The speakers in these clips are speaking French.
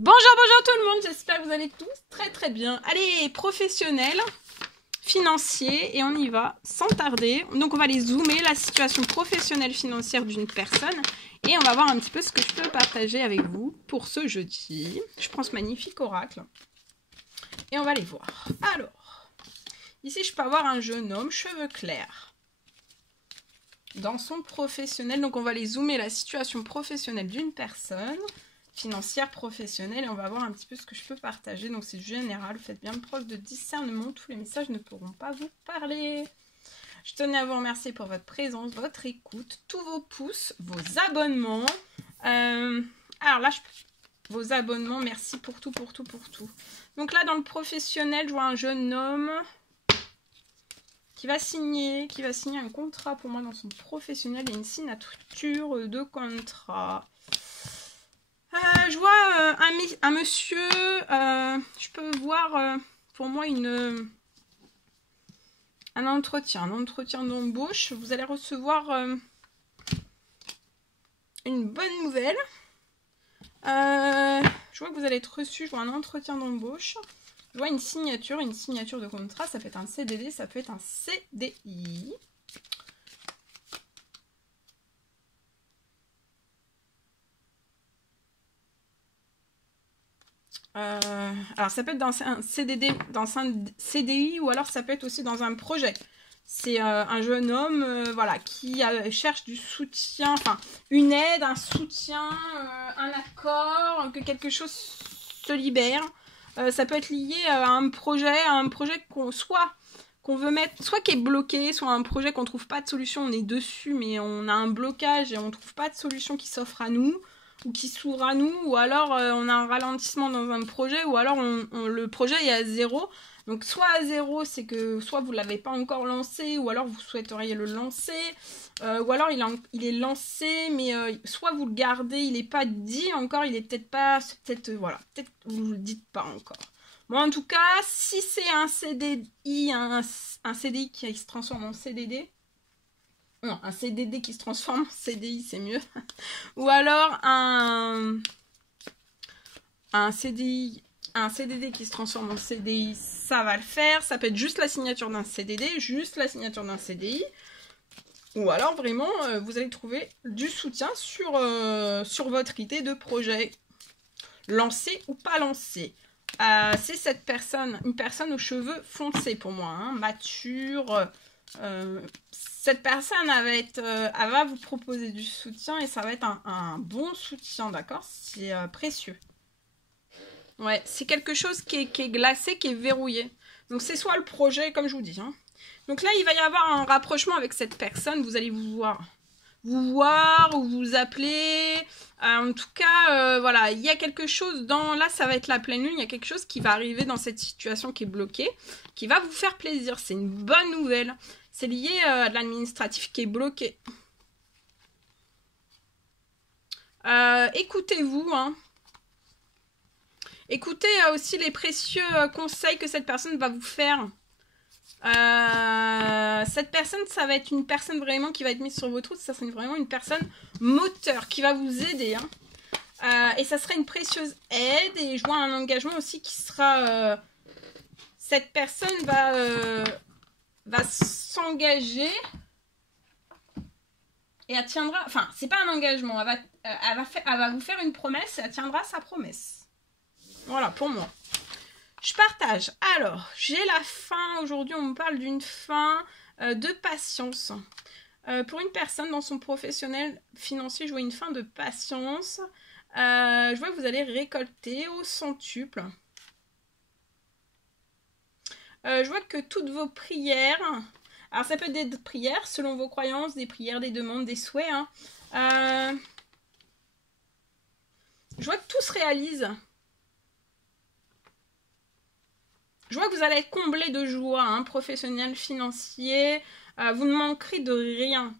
Bonjour tout le monde, j'espère que vous allez tous très bien. Allez, professionnel, financier, et on y va sans tarder. Donc on va aller zoomer la situation professionnelle financière d'une personne et on va voir un petit peu ce que je peux partager avec vous pour ce jeudi. Je prends ce magnifique oracle et on va les voir. Alors, ici je peux avoir un jeune homme, cheveux clairs, dans son professionnel. Donc on va aller zoomer la situation professionnelle d'une personne financière, professionnelle, et on va voir un petit peu ce que je peux partager. Donc c'est général, faites bien preuve de discernement, tous les messages ne pourront pas vous parler. Je tenais à vous remercier pour votre présence, votre écoute, tous vos pouces, vos abonnements. Alors là, vos abonnements, merci pour tout. Donc là, dans le professionnel, je vois un jeune homme qui va signer un contrat pour moi dans son professionnel. Il y a une signature de contrat. Je vois un monsieur, je peux voir pour moi un entretien d'embauche. Vous allez recevoir une bonne nouvelle. Je vois que vous allez être reçu, je vois un entretien d'embauche. Je vois une signature de contrat. Ça peut être un CDD, ça peut être un CDI. Alors ça peut être dans un CDD, dans un CDI, ou alors ça peut être aussi dans un projet. C'est un jeune homme voilà, qui cherche du soutien, enfin une aide, un soutien, un accord, que quelque chose se libère. Ça peut être lié à un projet qu'on veut mettre, soit qui est bloqué, soit un projet qu'on trouve pas de solution, on est dessus mais on a un blocage et on trouve pas de solution qui s'offre à nous ou qui s'ouvre à nous, ou alors on a un ralentissement dans un projet, ou alors le projet est à zéro. Donc soit à zéro, c'est que soit vous ne l'avez pas encore lancé, ou alors vous souhaiteriez le lancer, ou alors il est lancé, mais soit vous le gardez, il n'est pas dit encore, il est peut-être pas, voilà, peut-être vous ne le dites pas encore. Bon, en tout cas, si c'est un CDI, un CDI qui se transforme en CDD, non, un CDD qui se transforme en CDI, c'est mieux. Ou alors un CDI, un CDD qui se transforme en CDI, ça va le faire. Ça peut être juste la signature d'un CDD, juste la signature d'un CDI. Ou alors vraiment, vous allez trouver du soutien sur votre idée de projet. Lancé ou pas lancé. C'est cette personne, une personne aux cheveux foncés pour moi, hein, mature. Cette personne elle va vous proposer du soutien, et ça va être un bon soutien, d'accord? C'est précieux. Ouais, c'est quelque chose qui est glacé, qui est verrouillé. Donc c'est soit le projet, comme je vous dis. Hein. Donc là, il va y avoir un rapprochement avec cette personne. Vous allez vous voir ou vous appeler. En tout cas, voilà, il y a quelque chose là, ça va être la pleine lune. Il y a quelque chose qui va arriver dans cette situation qui est bloquée, qui va vous faire plaisir. C'est une bonne nouvelle. C'est lié à de l'administratif qui est bloqué. Écoutez-vous, hein. Écoutez aussi les précieux conseils que cette personne va vous faire. Cette personne, ça va être une personne vraiment qui va être mise sur votre route. Ça serait vraiment une personne moteur qui va vous aider. Hein. Et ça serait une précieuse aide. Et je vois un engagement aussi qui sera... cette personne va s'engager. Et elle tiendra... Enfin, c'est pas un engagement. Elle va vous faire une promesse et elle tiendra sa promesse. Voilà, pour moi. Je partage. Alors, j'ai la fin. Aujourd'hui, on me parle d'une fin de patience. Pour une personne dans son professionnel financier, je vois une fin de patience. Je vois que vous allez récolter au centuple. Je vois que toutes vos prières... Alors, ça peut être des prières selon vos croyances, des prières, des demandes, des souhaits. Hein. Je vois que tout se réalise. Je vois que vous allez être comblé de joie, hein, professionnel, financier. Vous ne manquerez de rien.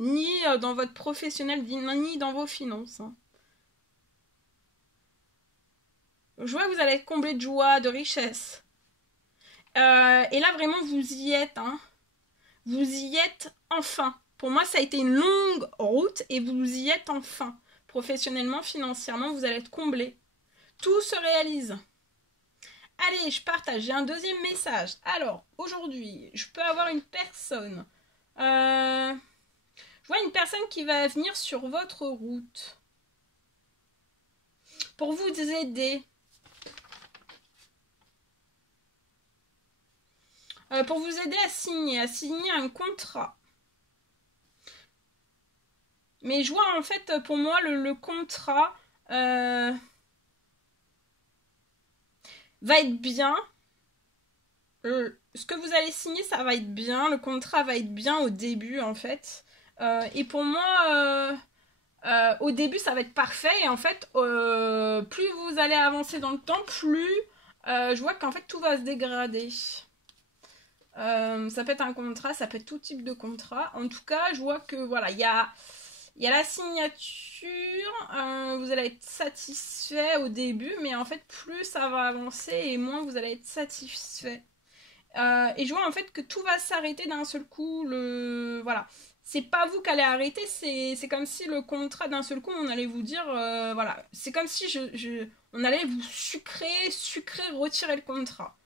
Ni dans votre professionnel, ni dans vos finances. Hein. Je vois que vous allez être comblé de joie, de richesse. Et là, vraiment, vous y êtes. Hein. Vous y êtes enfin. Pour moi, ça a été une longue route et vous y êtes enfin. Professionnellement, financièrement, vous allez être comblé. tout se réalise. Allez, je partage. J'ai un deuxième message. Alors, aujourd'hui, je peux avoir une personne. Je vois une personne qui va venir sur votre route pour vous aider. Pour vous aider à signer un contrat. Mais je vois en fait pour moi le contrat va être bien. Ce que vous allez signer, ça va être bien. Le contrat va être bien au début en fait. Et pour moi, au début, ça va être parfait. Et en fait, plus vous allez avancer dans le temps, plus je vois qu'en fait tout va se dégrader. Ça peut être un contrat, ça peut être tout type de contrat. En tout cas, je vois que voilà, il y a la signature, vous allez être satisfait au début, mais en fait, plus ça va avancer et moins vous allez être satisfait. Et je vois en fait que tout va s'arrêter d'un seul coup. Voilà. C'est pas vous qui allez arrêter, c'est comme si le contrat d'un seul coup, on allait vous dire, voilà. C'est comme si on allait vous sucrer, retirer le contrat.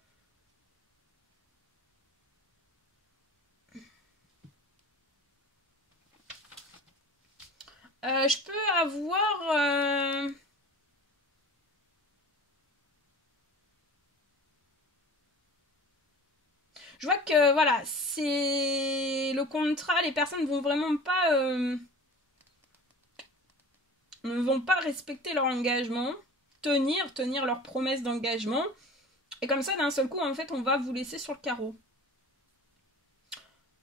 Je peux avoir... Je vois que, voilà, c'est le contrat, les personnes vont vraiment pas... ne vont pas respecter leur engagement, tenir leur promesse d'engagement. Et comme ça, d'un seul coup, en fait, on va vous laisser sur le carreau.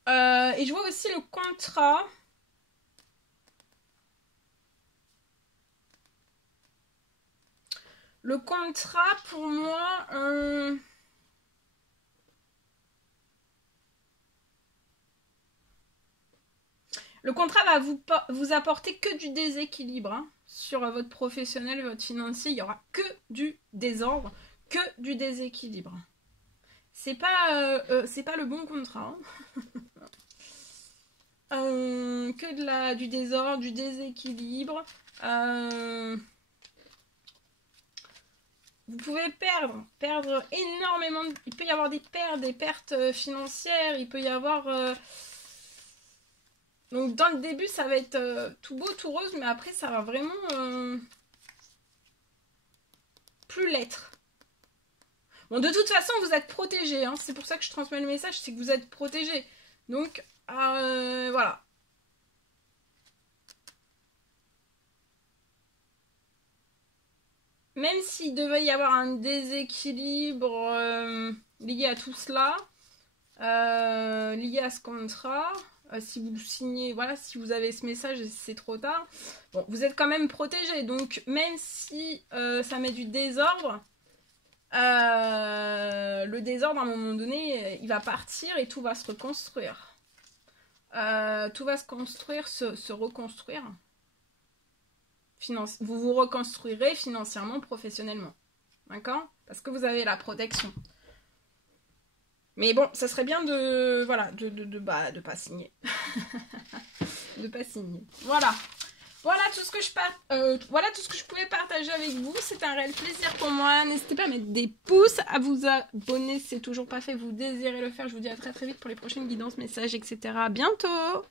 Et je vois aussi le contrat... Le contrat, pour moi, le contrat va vous apporter que du déséquilibre hein, sur votre professionnel et votre financier. Il n'y aura que du désordre, que du déséquilibre. C'est pas le bon contrat. Hein. Que du désordre, du déséquilibre. Vous pouvez perdre énormément. Il peut y avoir des pertes financières. Il peut y avoir... Donc dans le début, ça va être tout beau, tout rose. Mais après, ça va vraiment plus l'être. Bon, de toute façon, vous êtes protégé. Hein. C'est pour ça que je transmets le message. C'est que vous êtes protégé. Donc, voilà. Même s'il devait y avoir un déséquilibre lié à tout cela, lié à ce contrat, si vous signez, voilà, si vous avez ce message et c'est trop tard, bon, vous êtes quand même protégé. Donc, même si ça met du désordre, le désordre, à un moment donné, il va partir et tout va se reconstruire. Tout va se construire, se reconstruire. Vous vous reconstruirez financièrement, professionnellement. D'accord? Parce que vous avez la protection. Mais bon, ça serait bien de... Voilà, de pas signer. De pas signer. Voilà. Voilà tout ce que je pouvais partager avec vous. C'est un réel plaisir pour moi. N'hésitez pas à mettre des pouces, à vous abonner si c'est toujours pas fait. Vous désirez le faire. Je vous dis à très très vite pour les prochaines guidances, messages, etc. À bientôt!